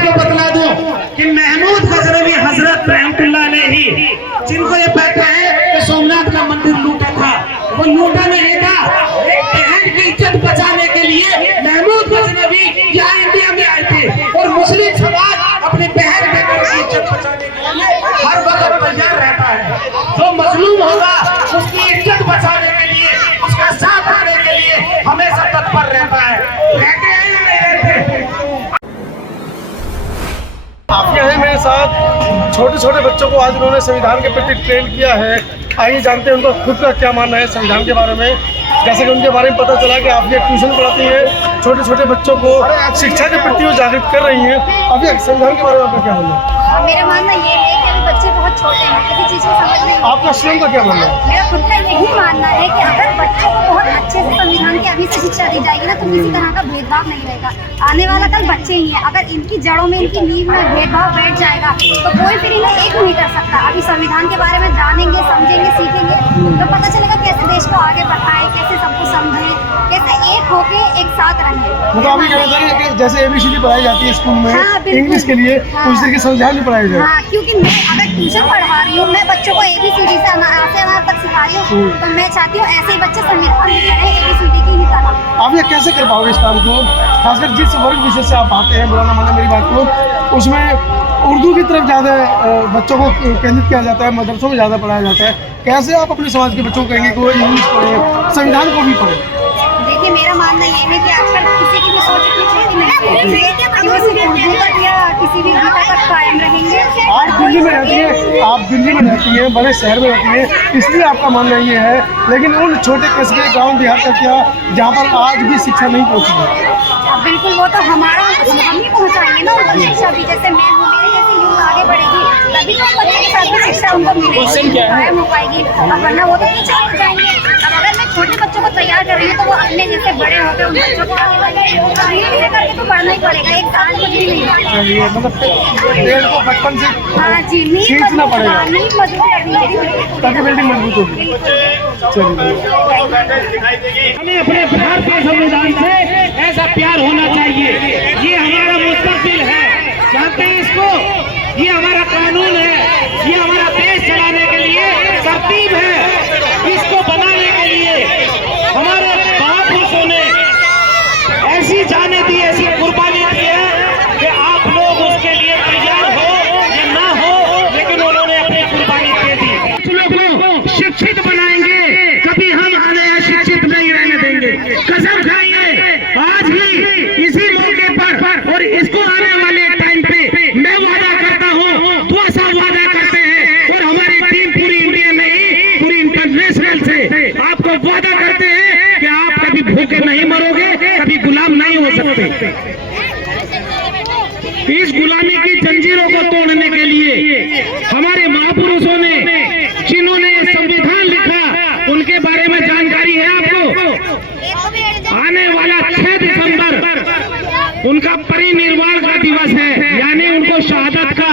आपको बतला दूं कि महमूद गजनवी हजरत रहमतुल्लाह अलैहि, जिनको ये कहते हैं कि सोमनाथ का मंदिर लूटा था, वो लूटा नहीं था। एक बहन की इज्जत बचाने के लिए महमूद गजनवी यहाँ इंडिया में आए थे और मुस्लिम समाज अपनी बहन बेटों की इज्जत बचाने के लिए हर वक्त तैयार रहता है। जो मजलूम होगा उसकी इज्जत बचाने के लिए, उसका साथ आने के लिए हमेशा तत्पर रहता है। रहते हैं या नहीं रहते? आप यहाँ मेरे साथ छोटे छोटे बच्चों को आज उन्होंने संविधान के प्रति ट्रेन किया है। आइए जानते हैं उनको खुद का क्या मानना है संविधान के बारे में। जैसे कि उनके बारे में पता चला कि आप ये ट्यूशन पढ़ाती हैं, छोटे छोटे बच्चों को शिक्षा के प्रति वो जागृत कर रही हैं। अभी संविधान के बारे में आपका क्या मानना है? मेरा मानना ये है कि अभी बच्चे बहुत छोटे हैं, किसी चीज़ को समझ नहीं। आपका स्वयं का क्या मानना है? मेरा खुद का यही मानना है कि अगर बच्चों को बहुत अच्छे से संविधान की अभी से शिक्षा दी जाएगी ना, तो किसी तरह का भेदभाव नहीं रहेगा। आने वाला कल बच्चे ही हैं, अगर इनकी जड़ों में, इनकी नींव में भेदभाव बैठ जाएगा तो कोई फिर इन्हें एक नहीं कर सकता। अभी संविधान के बारे में जानेंगे, समझेंगे, सीखेंगे तो पता चलेगा कैसे देश को आगे बढ़ाएं, कैसे सबको समझें, कैसे एक होके एक साथ रहें। मतलब आप ये कहना चाह रहे हैं कि जैसे ABCD पढ़ाई जाती है स्कूल में, हाँ, इंग्लिश के लिए, तो उस तरह की संविधान भी पढ़ाई जाए। हाँ, क्योंकि मैं अगर ट्यूशन पढ़ा रही हूँ, मैं बच्चों को ABCD से अनार तक सिखा रही हूँ, तो मैं चाहती हूँ ऐसे ही बच्चे संविधान भी पढ़ें ABCD की ही तरह। आप ये कैसे कर पाओगे इस काम को? खासकर जिस वर्ग विषय से आप आते हैं, बुरा माना मेरी बात को, उसमें उर्दू की तरफ ज़्यादा बच्चों को केंद्रित किया जाता है, मदरसों में ज़्यादा पढ़ाया जाता है। कैसे आप अपने समाज के बच्चों को कहेंगे कि वो इंग्लिश पढ़ें, संविधान को भी पढ़ें? देखिए, मेरा मानना ये है कि आजकल किसी की भी सोच इतनी चेंज नहीं है कि वो सिर्फ उर्दू तक या किसी भी भाषा तक कायम रहेंगे। आप दिल्ली में रहती हैं, आप दिल्ली में रहती हैं, बड़े शहर में रहती हैं, इसलिए आपका मानना ये है। लेकिन उन छोटे कस्बे, गाँव देहात तक क्या, जहाँ पर आज भी शिक्षा नहीं पहुँची है? बिल्कुल, वो तो हम ही पहुँचाएंगे ना उनको शिक्षा भी। जैसे मैं हूँ, मेरे जैसी यूथ आगे बढ़ेगी तभी तो बच्चे के साथ भी शिक्षा उनको मिलेगी, कायम हो पाएगी। अब वरना वो तो पीछे हो जाएंगे। अब अगर मैं छोटे बच्चों को तैयार कर रही हूँ तो वो अपने जैसे बड़े होकर उन बच्चों को आगे बढ़े करके तो पढ़ना ही पड़ेगा। एक साल कुछ भी नहीं चलिए, मतलब पेड़ को बचपन से हाँ जी, सींचना पड़ेगा, नींव मजबूत करनी है ताकि बिल्डिंग मजबूत होगी। चलिए, हमें अपने भारतीय संविधान से ऐसा प्यार होना चाहिए। ये हमारा मुस्तकबिल है, जानते हैं इसको? ये हमारा कानून है, ये हमारा देश चलाने के लिए तरतीब है। इसको बनाने के लिए हमारे महापुरुषों ने ऐसी जाने दी, ऐसी कुर्बानी दी है कि आप लोग उसके लिए तैयार हो या ना हो, लेकिन उन्होंने अपनी कुर्बानी दे दी। कुछ लोगों को शिक्षित बनाएंगे, कभी हम अशिक्षित नहीं रहने देंगे। कसम खाइए आज ही इसी मौके पर और इसको आने वाले टाइम पे मैं वादा करता हूँ, दुआ साहब वादा करते हैं और हमारी टीम पूरी इंडिया नहीं, पूरी इंटरनेशनल से आपको वादा करते हैं कि आप कभी भूखे नहीं मरोगे, कभी गुलाम नहीं हो सकते। इस गुलामी की जंजीरों को तोड़ने के लिए हमारे महापुरुषों ने, जिन्होंने संविधान लिखा, उनके बारे में जानकारी है आपको? आने वाला 6 दिसंबर उनका परिनिर्वाण का दिवस है, यानी उनको शहादत का,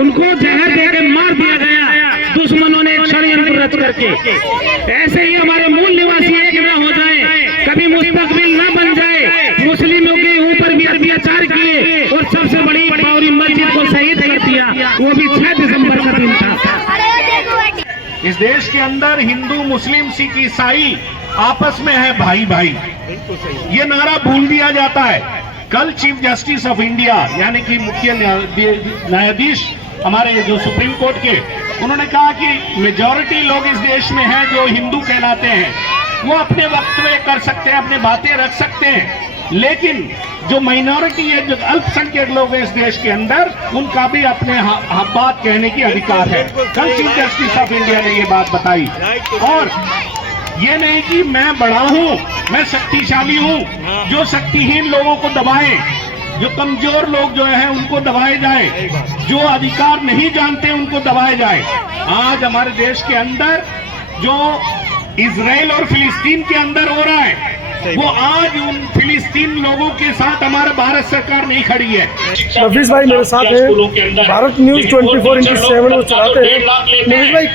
उनको जहर देकर मार दिया गया दुश्मनों ने षड्यंत्र रच करके। ऐसे ही हमारे मूल निवासी एक न हो जाए, कभी मुस्तकबिल न बन जाए। मुस्लिमों के ऊपर भी अत्याचार किए और सबसे बड़ी बाबरी मस्जिद को शहीद कर दिया, वो भी 6 दिसंबर का दिन था। इस देश के अंदर हिंदू, मुस्लिम, सिख, ईसाई आपस में है भाई भाई, ये नारा भूल दिया जाता है। कल चीफ जस्टिस ऑफ इंडिया यानी कि मुख्य न्यायाधीश हमारे जो सुप्रीम कोर्ट के, उन्होंने कहा कि मेजॉरिटी लोग इस देश में हैं जो हिंदू कहलाते हैं, वो अपने वक्तव्य कर सकते हैं, अपने बातें रख सकते हैं, लेकिन जो माइनॉरिटी है, जो अल्पसंख्यक लोग हैं इस देश के अंदर, उनका भी अपने बात कहने की अधिकार है। कल चीफ जस्टिस ऑफ इंडिया ने ये बात बताई। और ये नहीं कि मैं बड़ा हूं, मैं शक्तिशाली हूं, जो शक्तिहीन लोगों को दबाएं, जो कमजोर लोग जो हैं उनको दबाए जाए, जो अधिकार नहीं जानते उनको दबाए जाए। आज हमारे देश के अंदर जो इजराइल और फिलिस्तीन के अंदर हो रहा है, वो आज उन फिलिस्तीन लोगों के साथ हमारा भारत सरकार नहीं खड़ी है। नफीस भाई मेरे साथ है, भारत न्यूज 24/7 वो चलाते हैं। नफीस भाई,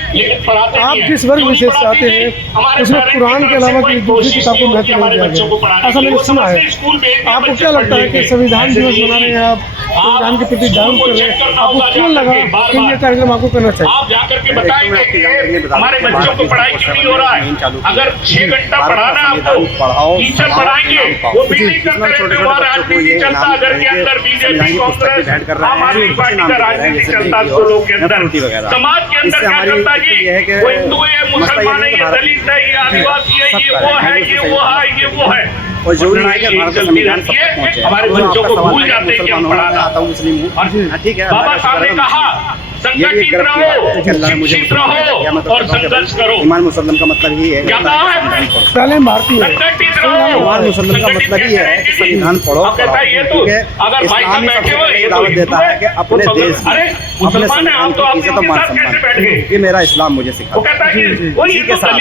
आप जिस वर्ग विशेष से आते हैं उसमें कुरान के अलावा कोई दूसरी किताब को महत्व नहीं दिया गया, ऐसा मैंने सुना है। आपको क्या लगता है कि संविधान दिवस मना रहे हैं आप, संविधान के प्रति जागरूक कर रहे हैं, आपको क्यों लगा कि ये कार्यक्रम आपको करना चाहिए? आप जाकर के बताएंगे कि हमारे बच्चों को पढ़ाई क्यों नहीं हो रहा है। अगर 6 घंटा पढ़ाना आपको टीचर पढ़ाएंगे, वो मीटिंग करते रहते हैं, राजनीति चलता घर के अंदर, बीजेपी कांग्रेस आम आदमी पार्टी का राजनीति चलता स्कूलों के अंदर, समाज के अंदर क्या चलता जी, वो हिंदू है, मुसलमान है, ये दलित है, ये आदिवासी है, ये वो है, ये वो है, ये वो है। और जरूरी है कि भारत का संविधान सब तक पहुंचे। हमारे बच्चों को भूल जाते हैं कि हम पढ़ाना। आता हूँ मुस्लिम हूँ, ठीक है। बाबा साहब ने कहा संगठित रहो, शिक्षित रहो और संघर्ष करो। ईमान मुसलमान का मतलब ही है, क्या कहा है? पहले भारतीय संगठित रहो। ईमान मुसलमान का मतलब ही है कि संविधान पढ़ो, ठीक है। इस्लाम में सबसे बड़ी दावत देता है कि अपने देश की, अपने संविधान की इज्जत और मान सम्मान, ये मेरा इस्लाम मुझे सिखाता है। इसी के साथ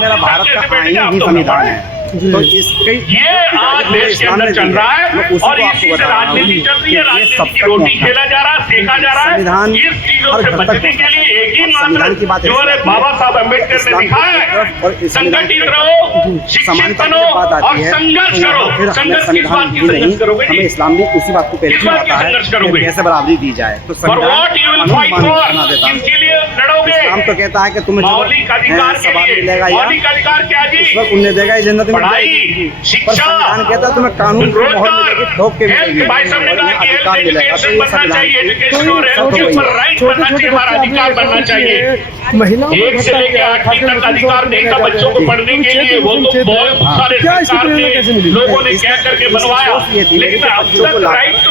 मेरा भारत का आईन ही संविधान है। तो ये आज देश के अंदर चल रहा है और इसी से राजनीति चल रही है, राजनीति की रोटी खेला जा रहा है, सेका जा रहा है। इस चीजों से बचने के लिए एक ही मात्र जो बाबा साहब अम्बेडकर ने दिखाया है, संगठित रहो, शिक्षित बनो और संघर्ष करो। संघर्ष किस बात की संघर्ष करोगे? हमें इस्लाम भी उसी बात को पहले बताता है कि कैसे बराबरी दी जाए। तो संविधान बना देता है, किसके लिए लड़ोगे? इस्लाम तो कहता है कि तुम्हें मौलिक अधिकार के लिए, मिलेगा, मौलिक अधिकार क्या जी? उन्हें देगा जन्नत, पढ़ाई, शिक्षा, संविधान कहता है तुम्हें कानून की मोहर मिलेगी, ठोक के मिलेगी, भाई साहब ने कहा कि अधिकार मिलेगा। तो ये संविधान एजुकेशन और हेल्थ के ऊपर राइट बनना चाहिए, हमारा अधिकार बनना चाहिए। महिलाओं 1 से लेकर 8वीं तक अधिकार नहीं था बच्चों को पढ़ने के लिए, वो तो बहुत सारे सरकार ने लोगों ने कह करके बनवाया, लेकिन अब तक राइट टू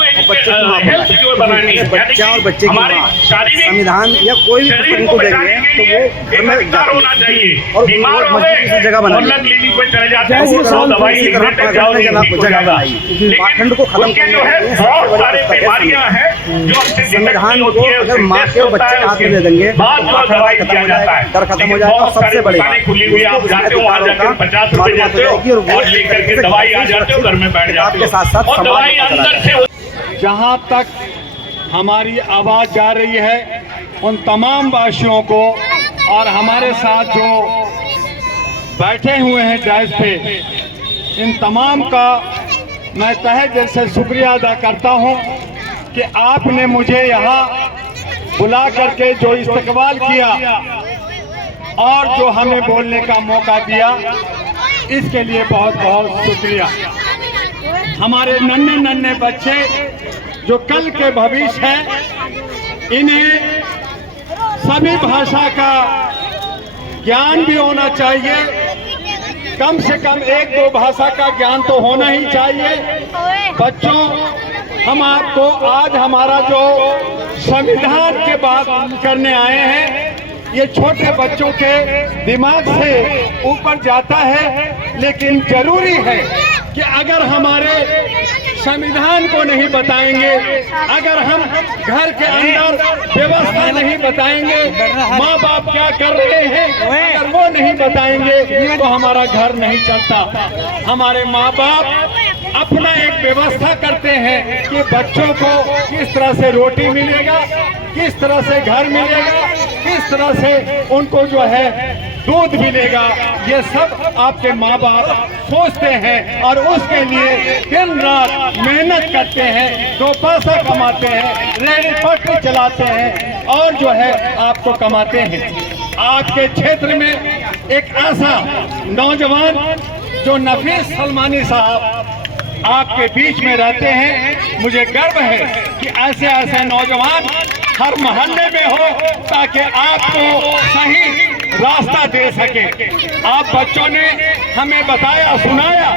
हेल्थ क्यों बनानी है? बच्चा और बच्चे हमारी शारीरिक संविधान या कोई भी शरीर को को देंगे बचाने के तो लिए वो अधिकार होना चाहिए। और बीमार हो मस्जिद जगह गए बना और क्लिनिक पे चले जाते हैं, वो दवाई लिख देते हैं, जाओ ठीक हो जाएगा। पाखंड को खत्म उनके जो है बहुत सारी बीमारियां हैं जो हमसे संविधान को अगर माँ के और बच्चे के हाथ में दे देंगे बाद दवाई खत्म किया हो जाता जाएगा, है। डर खत्म हो जाएगा। और सबसे बड़ी खुली हुई आप जाते हो, वहाँ जाकर 50 रुपए देते हो और लेकर के दवाई आ जाते हो, घर में बैठ जाते के साथ साथ हो और दवाई अंदर से। जहाँ तक हमारी आवाज़ जा रही है उन तमाम वासियों को और हमारे साथ जो बैठे हुए हैं डाइस पे, इन तमाम का मैं तहे दिल से शुक्रिया अदा करता हूँ कि आपने मुझे यहाँ बुला करके जो इस्तकबाल किया और जो हमें बोलने का मौका दिया, इसके लिए बहुत बहुत शुक्रिया। हमारे नन्हे नन्हे बच्चे जो कल के भविष्य हैं, इन्हें सभी भाषा का ज्ञान भी होना चाहिए, कम से कम 1-2 भाषा का ज्ञान तो होना ही चाहिए। बच्चों, हम आपको आज हमारा जो संविधान के बात करने आए हैं, ये छोटे बच्चों के दिमाग से ऊपर जाता है, लेकिन जरूरी है कि अगर हमारे संविधान को नहीं बताएंगे, अगर हम घर के अंदर व्यवस्था नहीं बताएंगे, माँ बाप क्या कर रहे हैं अगर वो नहीं बताएंगे तो हमारा घर नहीं चलता। हमारे माँ बाप अपना एक व्यवस्था करते हैं कि बच्चों को किस तरह से रोटी मिलेगा, किस तरह से घर मिलेगा, किस तरह से उनको जो है दूध मिलेगा। ये सब आपके माँ बाप सोचते हैं और उसके लिए दिन रात मेहनत करते हैं, 2 पैसा कमाते हैं, रेहड़ी पटरी चलाते हैं और जो है आपको कमाते हैं। आपके क्षेत्र में एक ऐसा नौजवान जो नफीस सलमानी साहब आपके बीच में रहते हैं, मुझे गर्व है कि ऐसे ऐसे नौजवान हर मोहल्ले में हो ताकि आपको सही रास्ता दे सके। आप बच्चों ने हमें बताया सुनाया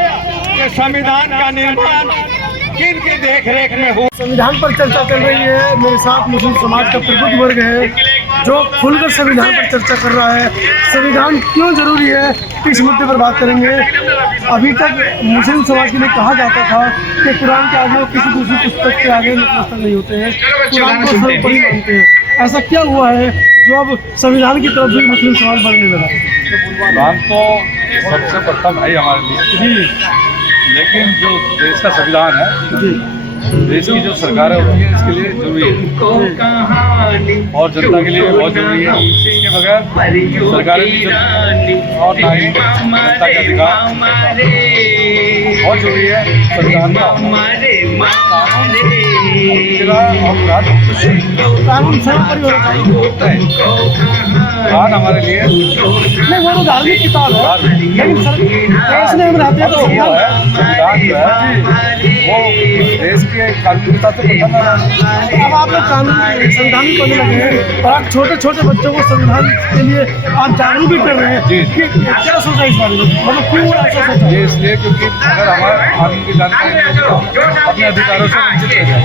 कि संविधान का निर्माण किन की देखरेख में हो। संविधान पर चर्चा चल रही है, मेरे साथ मुस्लिम समाज का प्रबुद्ध वर्ग है जो खुलकर संविधान पर चर्चा कर रहा है। संविधान क्यों जरूरी है, इस मुद्दे पर बात करेंगे। अभी तक मुस्लिम समाज के लिए कहा जाता था कि कुरान के आगे किसी दूसरी पुस्तक के आगे नतमस्तक नहीं होते हैं, कुरान को सर्वोपरि मानते हैं। ऐसा क्या हुआ है जो अब संविधान की तरफ से मुस्लिम समाज बढ़ने लगा? कुरान तो सबसे प्रथम है हमारे लिए, लेकिन जो देश का संविधान है, देश की जो सरकार होती है, इसके लिए जरूरी है और जनता के लिए भी बहुत जरूरी है। इसके बगैर सरकारें भी और ना ही जनता के अधिकार बहुत जरूरी है। संविधान का कानून सर्वोपरि होना चाहिए। संविधान हमारे लिए नहीं, वो तो धार्मिक किताब है, लेकिन देश में हम रहते हैं तो संविधान जो है वो देश के कानून के साथ अब आप लोग कानून संविधान भी पढ़ने लगे हैं और आप छोटे छोटे बच्चों को संविधान के लिए आप जागरूक भी कर रहे हैं। जी। कि क्या सोचा इस बारे में, मतलब क्यों ऐसा सोचा? ये इसलिए क्योंकि अगर हमारे कानून की जानकारी नहीं है तो अपने अधिकारों से वंचित रह जाए।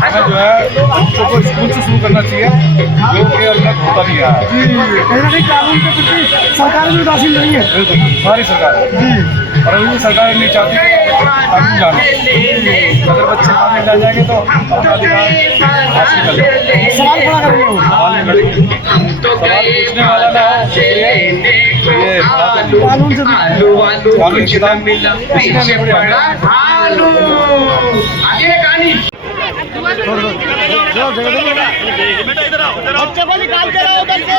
हमें जो है बच्चों को स्कूल से शुरू करना चाहिए, जो कि अभी तक होता नहीं है। जी, कहीं ना कहीं कानून के प्रति सरकार भी उदासीन नहीं है। बिल्कुल, हमारी सरकार है। जी, और अभी सरकार नहीं चाहती कि कानून जाने। अगर बच्चे कानून जान जाएंगे तो अपना अधिकार हासिल कर लेंगे। सवाल खड़ा करेंगे वो। सवाल नहीं करेंगे। सवाल पूछने वाला ना हो, इसलिए ये कानून से कानून की किताब पूछने नहीं पड़े हमें। बच्चे को निकाल के लाओ उधर से,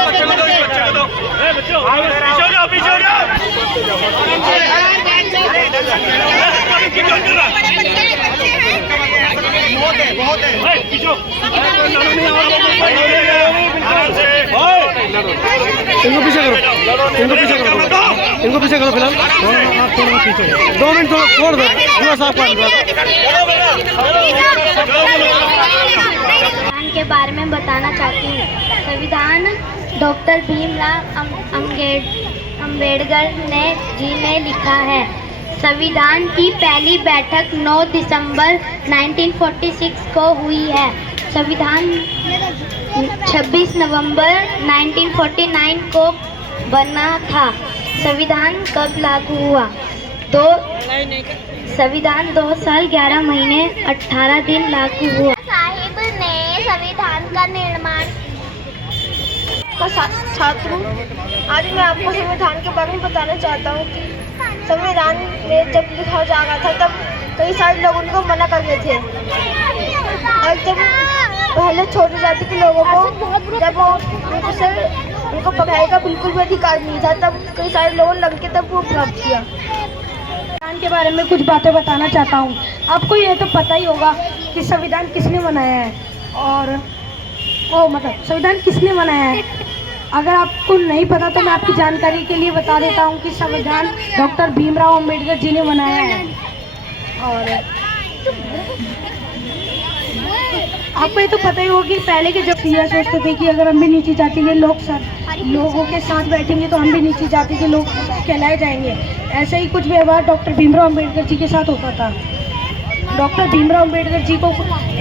इनको पीछे करो, इनको पीछे करो, इनको पीछे करो फिलहाल। आप थोड़ा पीछे 2 मिनट छोड़ दो, पूरा साफ कर दो। संविधान के बारे में बताना चाहती हूँ। संविधान डॉक्टर भीमराव अम्बेडकर जी ने लिखा है। संविधान की पहली बैठक 9 दिसंबर 1946 को हुई है। संविधान 26 नवंबर 1949 को बना था। संविधान कब लागू हुआ? संविधान 2 साल 11 महीने 18 दिन लागू हुआ। साहिब ने संविधान का निर्माण छात्रों, आज मैं आपको संविधान के बारे में बताना चाहता हूँ कि संविधान में जब लिखा जा रहा था तब कई सारे लोग उनको मना करते थे। और जब पहले छोटी जाति के लोगों को जब उनको पढ़ाई का बिल्कुल भी अधिकार नहीं था, तब कई सारे लोगों ने लड़के तब वो प्राप्त किया। संविधान के बारे में कुछ बातें बताना चाहता हूँ। आपको ये तो पता ही होगा कि संविधान किसने बनाया है और मतलब संविधान किसने बनाया है। अगर आपको नहीं पता तो मैं आपकी जानकारी के लिए बता देता हूँ कि संविधान डॉक्टर भीमराव अम्बेडकर जी ने बनाया है। और आपको ये तो पता ही होगा कि पहले के जब यह सोचते थे कि अगर हम भी नीची जाति के लोगों के साथ बैठेंगे तो हम भी नीची जाति के लोग कहलाए जाएंगे। ऐसा ही कुछ व्यवहार डॉक्टर भीमराव अम्बेडकर जी के साथ होता था। डॉक्टर भीमराव अम्बेडकर जी को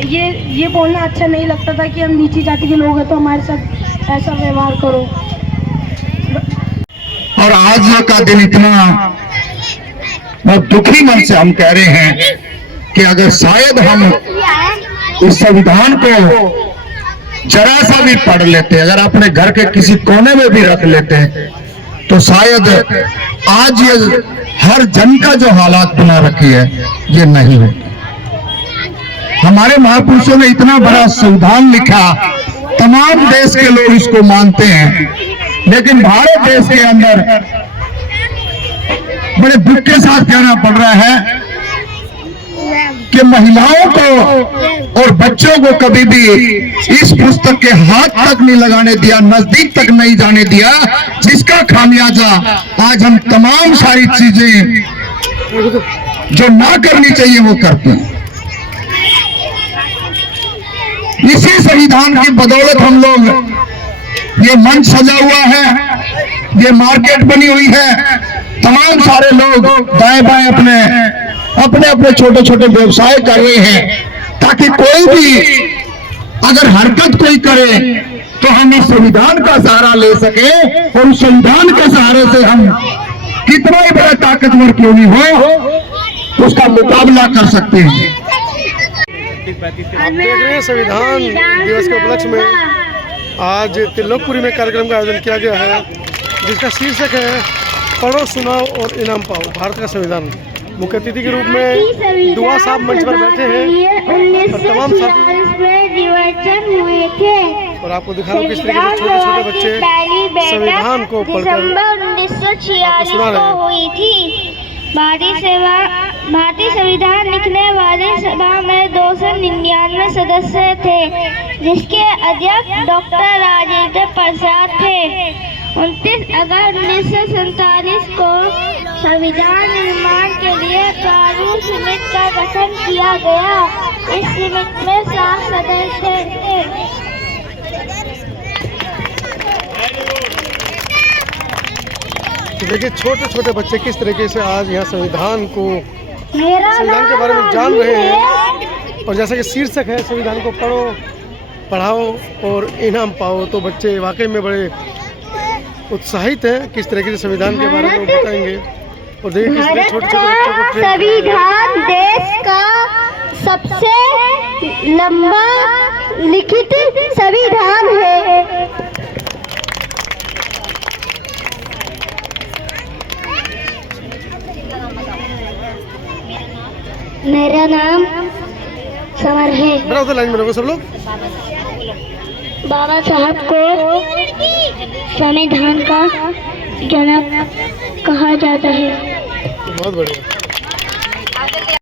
ये बोलना अच्छा नहीं लगता था कि हम नीची जाति के लोग हैं तो हमारे साथ ऐसा व्यवहार करो। और आज का दिन इतना बहुत दुखी मन से हम कह रहे हैं कि अगर शायद हम इस संविधान को जरा सा भी पढ़ लेते, अगर अपने घर के किसी कोने में भी रख लेते, तो शायद आज ये हर जन का जो हालात बना रखी है ये नहीं होती। हमारे महापुरुषों ने इतना बड़ा संविधान लिखा, तमाम देश के लोग इसको मानते हैं, लेकिन भारत देश के अंदर बड़े दुख के साथ कहना पड़ रहा है कि महिलाओं को और बच्चों को कभी भी इस पुस्तक के हाथ तक नहीं लगाने दिया, नजदीक तक नहीं जाने दिया, जिसका खामियाजा आज हम तमाम सारी चीजें जो ना करनी चाहिए वो करते हैं। इसी संविधान की बदौलत हम लोग, ये मंच सजा हुआ है, ये मार्केट बनी हुई है, तमाम सारे लोग दाएं बाएं अपने अपने छोटे छोटे व्यवसाय कर रहे हैं, ताकि कोई भी अगर हरकत कोई करे तो हम इस संविधान का सहारा ले सके और उस संविधान के सहारे से हम कितना ही बड़ा ताकतवर क्यों नहीं हो उसका मुकाबला कर सकते हैं। आप देख रहे हैं संविधान दिवस के उपलक्ष्य में आज त्रिलोकपुरी में कार्यक्रम का आयोजन किया गया है, जिसका शीर्षक है पढ़ो, सुनाओ और इनाम पाओ, भारत का संविधान। मुख्य अतिथि के रूप में दुआ साहब मंच पर बैठे हैं और तमाम साथी, और आपको दिखा रहा हूँ किस तरीके से छोटे छोटे बच्चे संविधान को पढ़कर 1946 को हुई थी। भारतीय संविधान लिखने वाली सभा में 299 सदस्य थे, जिसके अध्यक्ष डॉक्टर राजेंद्र प्रसाद थे। 29 अगस्त 1947 को संविधान निर्माण के लिए कानून समिति का गठन किया गया। इस समिति में 7 सदस्य थे। तो देखिए छोटे छोटे बच्चे किस तरीके से आज यहाँ संविधान के बारे में जान रहे हैं, और जैसा कि शीर्षक है संविधान को पढ़ो, पढ़ाओ और इनाम पाओ, तो बच्चे वाकई में बड़े उत्साहित हैं किस तरीके से संविधान के बारे में बताएंगे। और देखिए किस तरह छोटे छोटे बच्चों को ट्रेन संविधान देश का सबसे लंबा लिखित संविधान है। मेरा नाम समर है। बड़ा उधर लाइन में रहो सब लोग। बाबा साहब को संविधान का जनक कहा जाता है। बहुत बढ़िया।